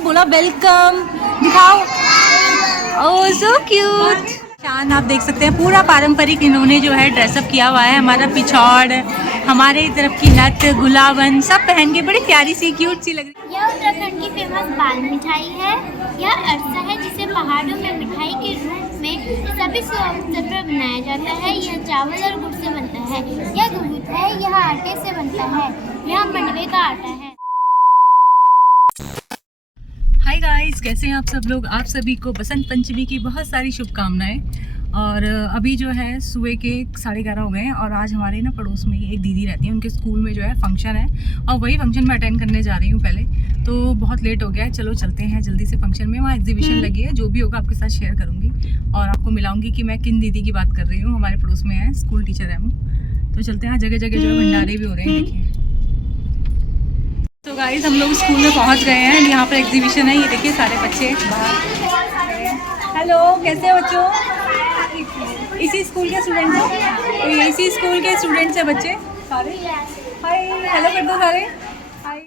उन्होंने बोला वेलकम, दिखाओ। ओह सो क्यूट। शान आप देख सकते हैं पूरा पारंपरिक इन्होंने जो है ड्रेसअप किया हुआ है। हमारा पिछौड़, हमारे तरफ की नथ, गुलाबन सब पहन के बड़ी प्यारी सी क्यूट सी लग रही है। यह उत्तराखंड की फेमस बाल मिठाई है। यह अरसा है जिसे पहाड़ों में मिठाई के रूप में सभी अवसर पर बनाया जाता है। यह चावल और गुड़ से बनता है। यह घुघुत है, यह आटे से बनता है। यह मंडवे का आटा है। हाय गाइस, कैसे हैं आप सब लोग। आप सभी को बसंत पंचमी की बहुत सारी शुभकामनाएं। और अभी जो है सुबह के 11:30 हो गए हैं और आज हमारे ना पड़ोस में ही एक दीदी रहती है, उनके स्कूल में जो है फंक्शन है और वही फंक्शन में अटेंड करने जा रही हूँ। पहले तो बहुत लेट हो गया है, चलो चलते हैं जल्दी से फंक्शन में। वहाँ एग्जीबिशन लगी है, जो भी होगा आपके साथ शेयर करूँगी और आपको मिलाऊंगी कि मैं किन दीदी की बात कर रही हूँ। हमारे पड़ोस में है, स्कूल टीचर है वो। तो चलते हैं, जगह जगह जो है भंडारे भी हो रहे हैं, देखिए। तो गाइस हम लोग स्कूल में पहुंच गए हैं। यहाँ पर एग्जीबिशन है, ये देखिए सारे बच्चे बाहर। हेलो, कैसे हो बच्चों? इसी स्कूल के स्टूडेंट्स हैं? तो इसी स्कूल के स्टूडेंट्स हैं बच्चे सारे। हाय, हेलो कर दो सारे। हाय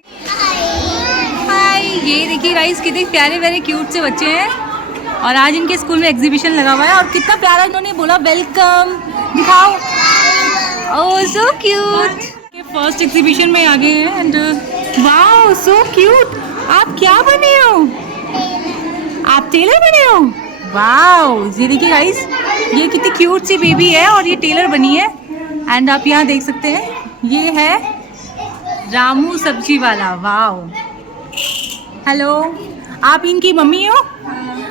हाय। ये देखिए गाइस कितने प्यारे प्यारे क्यूट से बच्चे हैं और आज इनके स्कूल में एग्जीबिशन लगा हुआ है और कितना प्यारा इन्होंने बोला वेलकम, दिखाओ। ओह सो क्यूट। फर्स्ट एग्जीबिशन में आ गए हैं एंड वाओ सो क्यूट। आप क्या बने हो? आप टेलर बने हो? वाओ, ये देखिए गाइस, ये कितनी क्यूट सी बेबी है और ये टेलर बनी है। एंड आप यहाँ देख सकते हैं, ये है रामू सब्जी वाला। वाओ, हेलो, आप इनकी मम्मी हो?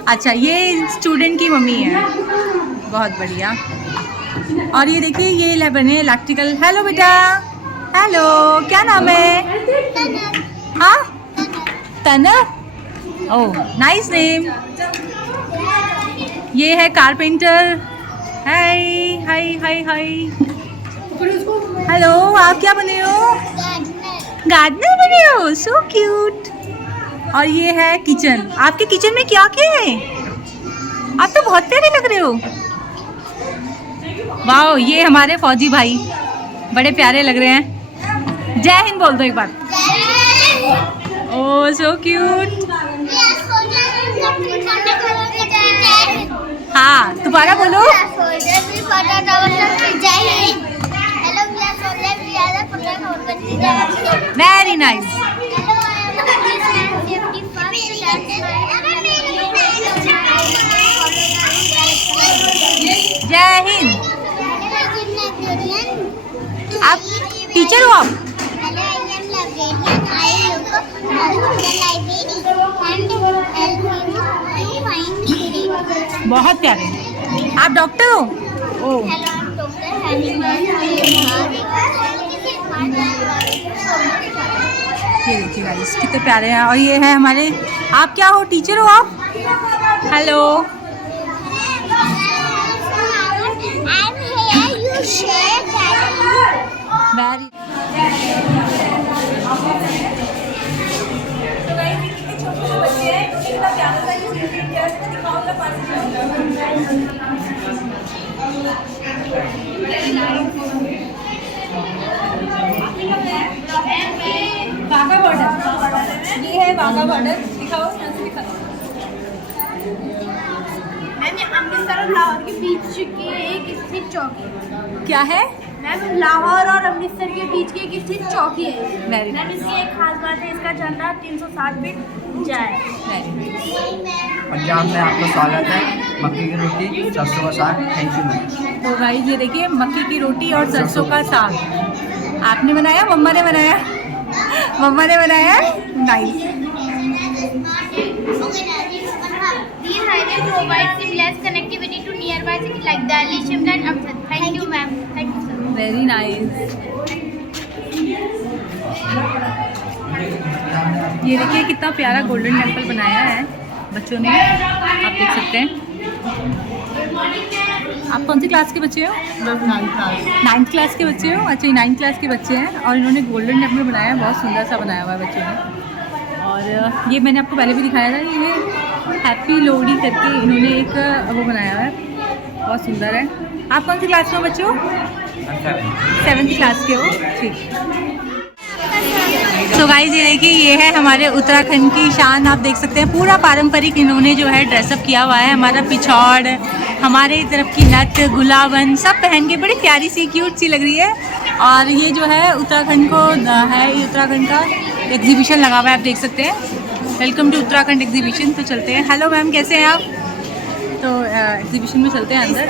अच्छा, ये स्टूडेंट की मम्मी है। बहुत बढ़िया। और ये देखिए, ये बने इलेक्ट्रिकल। हेलो बेटा, हेलो, क्या नाम है? हाँ, तनव। Oh nice name. ये है कारपेंटर। हाय हाय हाय हाय। हेलो, आप क्या बने हो? गार्डनर बने हो, सो क्यूट। और ये है किचन। आपके किचन में क्या क्या है? आप तो बहुत प्यारे लग रहे हो। वाओ, ये हमारे फौजी भाई बड़े प्यारे लग रहे हैं। जय हिंद बोल दो एक बार। ओह सो क्यूट। हाँ, दोबारा बोलो। Very nice. जय हिंद। आप टीचर हो? आप बहुत प्यारे। आप डॉक्टर हो? ओह, ये देखिए गाइस कितने प्यारे हैं। और ये है हमारे, आप क्या हो? टीचर हो आप? Hello, very. बाघा बॉर्डर, ये है बाघा बॉर्डर। दिखाओ, यहाँ से दिखाओ। मैंने अमृतसर और लाहौर के बीच की एक स्थित चौकी। क्या है? मैम, लाहौर और अमृतसर के बीच की एक स्थित चौकी है। मैम, इसकी एक खास बात है, इसका झंडा 360 फीट ऊंचा है। पंजाब में आपका स्वागत है। मक्की की रोटी, सरसों का साग। Thank you ma'am. तो गाइस ये देखिए, मक्की की रोटी और सरसों का साग आपने बनाया? मम्मा ने बनाया? मम्मा ने बनाया। Nice. These highways provide seamless connectivity to nearby cities like Delhi, Shimla and Amritsar. Thank you, ma'am. Thank you, sir. Very nice. ये देखिए कितना प्यारा गोल्डन टेम्पल बनाया है बच्चों ने, आप देख सकते हैं। आप कौन सी क्लास के बच्चे हो? 9th क्लास के बच्चे हो? अच्छा, 9th क्लास के बच्चे हैं और इन्होंने गोल्डन टेम्पल बनाया है, बहुत सुंदर सा बनाया हुआ है बच्चों ने। और ये मैंने आपको पहले भी दिखाया था, ये हैप्पी लोहड़ी करके इन्होंने एक वो बनाया हुआ है, बहुत सुंदर है। आप कौन सी क्लास के हो बच्चों? 7th क्लास के हो, ठीक। तो गाइस ये देखिए, ये है हमारे उत्तराखंड की शान। आप देख सकते हैं पूरा पारंपरिक इन्होंने जो है ड्रेसअप किया हुआ है। हमारा पिछौड़, हमारे तरफ की नथ, गुलाबन सब पहन के बड़ी प्यारी सी क्यूट सी लग रही है। और ये जो है उत्तराखंड को है, ये उत्तराखंड का एग्जीबिशन लगा हुआ है, आप देख सकते हैं। Welcome to Uttarakhand exhibition. तो चलते हैं। हेलो मैम, कैसे हैं आप? तो एग्जीबिशन में चलते हैं अंदर।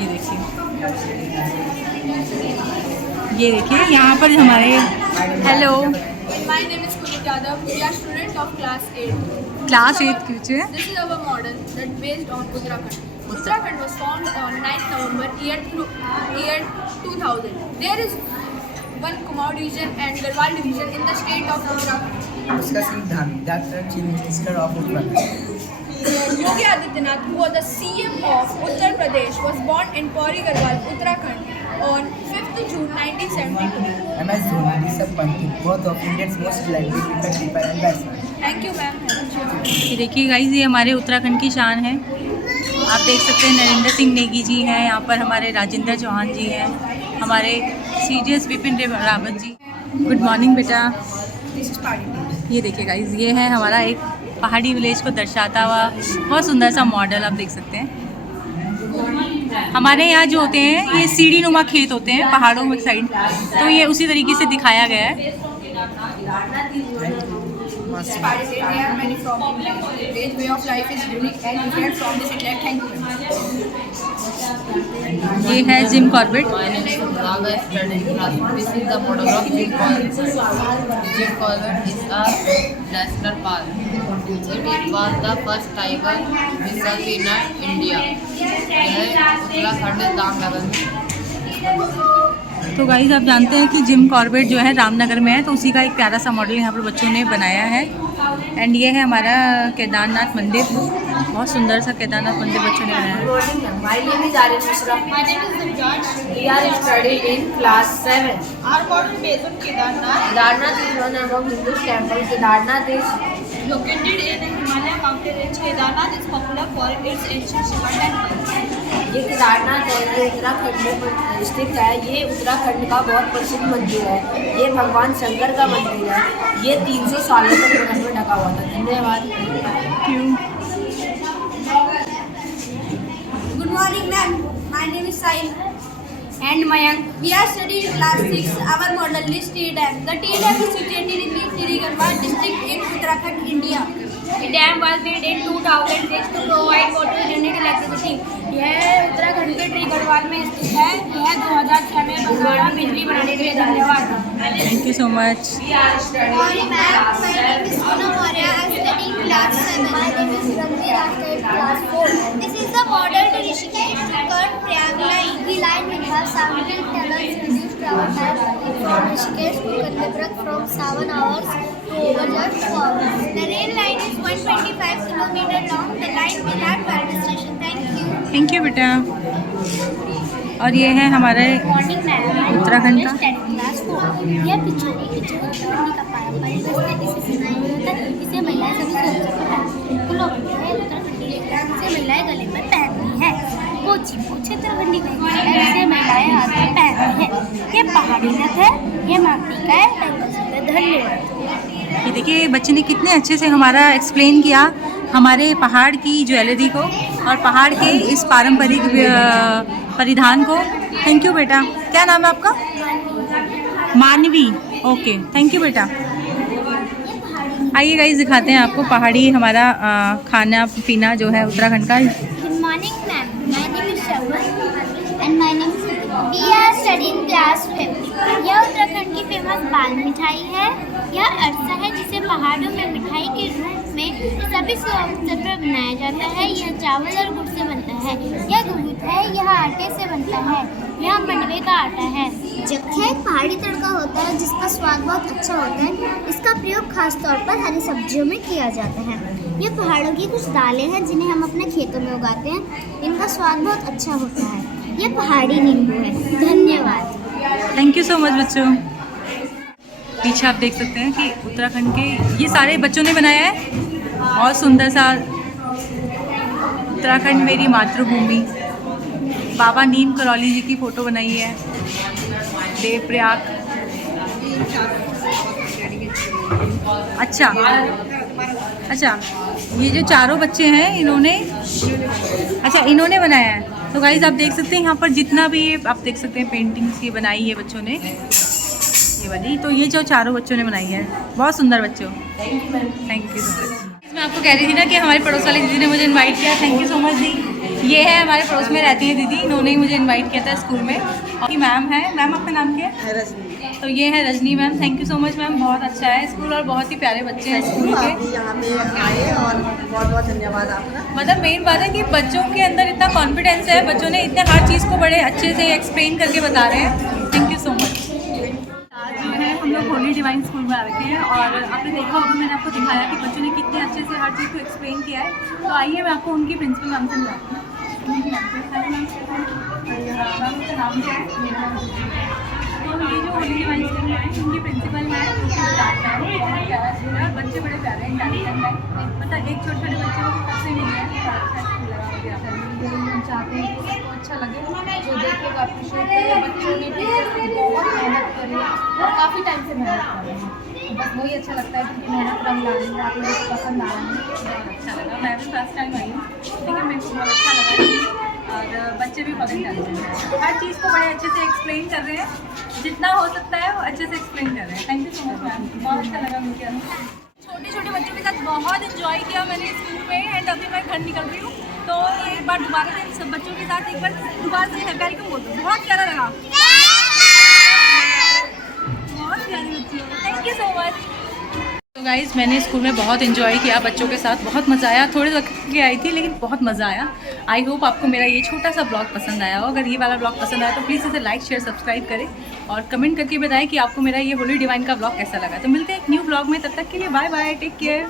ये देखिए, ये देखिए यहाँ पर हमारे hello. My name is Kunit Yadav. We are students of class 8. Class 8 कुछ This is our model that based on Uttarakhand. Uttarakhand was formed on 9th November year 2000. There is one Kumaon division and Garhwal division in the state of Uttarakhand. Discussing Dhami, that's the Chief Minister of Uttarakhand. Yogi Adityanath, who was the CM of Uttar Pradesh, was born in Pauri Garhwal, Uttarakhand on 5th June 1972. MS Dhoni, Rishabh Pant, both of India's most talented wicketkeeper and batsman. Thank you, ma'am. ये देखिए guys, ये हमारे उत्तराखंड की शान है। आप देख सकते हैं नरेंद्र सिंह नेगी जी हैं यहाँ पर, हमारे राजेंद्र चौहान जी हैं, हमारे CGS Vipin Rawat ji. Good morning बेटा। ये देखिए गाइस, ये है हमारा एक पहाड़ी विलेज को दर्शाता हुआ बहुत सुंदर सा मॉडल, आप देख सकते हैं। हमारे यहाँ जो होते हैं ये सीढ़ी नुमा खेत होते हैं पहाड़ों में साइड, तो ये उसी तरीके से दिखाया गया है। Many from village way of life is unique and different from this India. Thank you. ये है Jim Corbett. My name is Naga, studying class. This is the model of Jim Corbett. Jim Corbett is a national park. It was the first tiger reserve in India. यह उत्तराखंड रामनगर में। तो guys आप जानते हैं कि Jim Corbett जो है रामनगर में है, तो उसी का एक प्यारा सा मॉडल यहाँ पर बच्चों ने बनाया है। एंड ये है हमारा केदारनाथ मंदिर, बहुत सुंदर सा केदारनाथ मंदिर बच्चों ने बनाया है। My name is Aryan Mishra. My name is Divyansh. We are studying in class 7. Our model based on Kedarnath, Kedarnath is one among Hindu temples. Kedarnath is located in the Himalaya mountain range. Kedarnath is popular for its ancient Shiva temple. ये केदारनाथ है, ये उत्तराखंड में स्थित है। ये उत्तराखंड का बहुत प्रसिद्ध मंदिर है। ये भगवान शंकर का मंदिर है। ये 300 सालों तक बर्फ में ढका हुआ था। धन्यवाद। Good morning, ma'am. My name is Sahil. And Mayank. We are studying class 6. Our model is tea dam. The tea dam is situated in the Tirdi Garhwal district in Uttarakhand, India. The dam was built in 2006 to provide water unit electricity. यह उत्तराखंड के T Garhwal में स्थित है। यह 2006 में बंगाल बिजली बनाने के लिए। धन्यवाद। Thank you so much. Morning, ma'am. My name is Sona Maurya. I am studying class 7. My name is Ranveer. I am studying class 4. This is the model to Rishikesh to Karnaprayag line. The line will have 70 tunnels reduced travel time from Rishikesh to Karnaprayag from 7 hours to over just 2 hours. The rail line is 125 kilometer long. The line will have 12 stations. Thank you. Thank you बेटा। और ये है हमारे morning ma'am Uttarakhand का class 4। यह पिछोड़ी उत्तराखंड का पारंपरिक वस्त्र इसे सिनाई होता है। इसे महिलाएं सभी सुरक्षा पर पहनती हैं। कुलोपी है उत्तराखंडी लहंगा, इसे महिलाएं गले पर पहनती हैं। पोची पोछे उत्तराखंडी लहंगा है, इसे महिलाएं हाथ में पहनती हैं। ये पहाड़ी नथ है, ये माटी का है। धन्यवाद। ये देखिए बच्चे ने कितने अच्छे से हमारा एक्सप्लेन किया हमारे पहाड़ की ज्वेलरी को और पहाड़ के इस पारंपरिक परिधान को। थैंक यू बेटा। क्या नाम है आपका? मानवी। ओके, थैंक यू बेटा। आइए गाइस दिखाते हैं आपको पहाड़ी हमारा खाना पीना जो है उत्तराखंड का। Good morning, ma'am. My name is Shravan and my name is We are studying class 5. यह उत्तराखंड की फेमस बाल मिठाई है। यह अरसा है जिसे पहाड़ों में मिठाई के रूप में सभी अवसर पर बनाया जाता है। यह चावल और गुड़ से बनता है। यह घुघुत है, यह आटे से बनता है। यह मंडवे का आटा है। जख्या एक पहाड़ी तड़का होता है जिसका स्वाद बहुत अच्छा होता है। इसका प्रयोग खास तौर पर हरी सब्जियों में किया जाता है। ये पहाड़ों की कुछ दालें हैं जिन्हें हम अपने खेतों में उगाते हैं। इनका स्वाद बहुत अच्छा होता है। ये पहाड़ी नींबू है। धन्यवाद। थैंक यू सो मच बच्चों। पीछे आप देख सकते हैं कि उत्तराखंड के ये सारे बच्चों ने बनाया है। बहुत सुंदर सा उत्तराखंड मेरी मातृभूमि। बाबा नीम करौली जी की फ़ोटो बनाई है। देवप्रयाग अच्छा अच्छा, ये जो चारों बच्चे हैं इन्होंने बनाया है। तो गाइज आप देख सकते हैं यहाँ पर जितना भी आप देख सकते हैं पेंटिंग्स ये बनाई है बच्चों ने, ये वाली। तो ये जो चारों बच्चों ने बनाई है, बहुत सुंदर बच्चों, थैंक यू सो मच। मैं आपको कह रही थी ना कि हमारे पड़ोस वाली दीदी ने मुझे इनवाइट किया, थैंक यू सो मच दी। ये है हमारे पड़ोस में रहती है दीदी, इन्होंने ही मुझे इनवाइट किया था स्कूल में। और मैम है, मैम आपका नाम क्या है? रजनी। तो ये है Rajni ma'am, thank you so much ma'am, बहुत अच्छा है स्कूल और बहुत ही प्यारे बच्चे हैं स्कूल के। यहाँ पे आए और बहुत बहुत धन्यवाद आपका। मतलब मेन बात है कि बच्चों के अंदर इतना कॉन्फिडेंस है, बच्चों ने इतने हर चीज़ को बड़े अच्छे से एक्सप्लेन करके बता रहे हैं, थैंक यू सो मच। आज जो है हम लोग होली डिवाइन स्कूल में आ रखे हैं और आपने देखा होगा, मैंने आपको दिखाया कि बच्चों ने कितने अच्छे से हर चीज़ को एक्सप्लेन किया है। तो आइए मैं आपको उनकी प्रिंसिपल मैम से मिलाती हूँ। मैम का नाम क्या है? तो ये जो होली डिवाइन स्कूल है उनकी प्रिंसिपल है, बच्चे बड़े प्यारे हैं, इंटेलिजेंट है। मतलब एक छोटे छोटे बच्चे को सबसे मिल रहे हैं, हम चाहते हैं कि सबको अच्छा लगे, जो देखेगा अप्रिशिएट करे। बच्चों ने बहुत मेहनत करी और काफ़ी टाइम से मेहनत कर रहे हैं, बस वही अच्छा लगता है कि मेहनत रंग ला रही है, आप लोगों को पसंद आ रहा है, बहुत अच्छा लगा। मैं भी फर्स्ट टाइम आई हूँ, लेकिन मेरे को बहुत अच्छा लगा और बच्चे भी बहुत इंटेलिजेंट हैं, हर चीज़ को बड़े अच्छे से एक्सप्लेन कर रहे हैं, जितना हो सकता है वो अच्छे से एक्सप्लेन कर रहे हैं। Thank you so much ma'am, बहुत अच्छा लगा मुझे। छोटे छोटे बच्चों के साथ बहुत इन्जॉय किया मैंने स्कूल में एंड अभी मैं घर निकल रही हूँ, तो एक बार दोबारा से सब बच्चों के साथ एक बार दोबारा से वेलकम बोल दो, बहुत प्यारा लगा, बहुत प्यारी बच्ची हो, थैंक यू सो मच। तो गाइज़ मैंने स्कूल में बहुत इन्जॉय किया बच्चों के साथ, बहुत मज़ा आया। थोड़े वक्त की आई थी लेकिन बहुत मज़ा आया। आई होप आपको मेरा ये छोटा सा ब्लॉग पसंद आया हो। अगर ये वाला ब्लॉग पसंद आया तो प्लीज़ इसे लाइक शेयर सब्सक्राइब करें और कमेंट करके बताएं कि आपको मेरा ये होली डिवाइन का ब्लॉग कैसा लगा। तो मिलते हैं एक न्यू ब्लॉग में, तब तक के लिए बाय बाय, टेक केयर।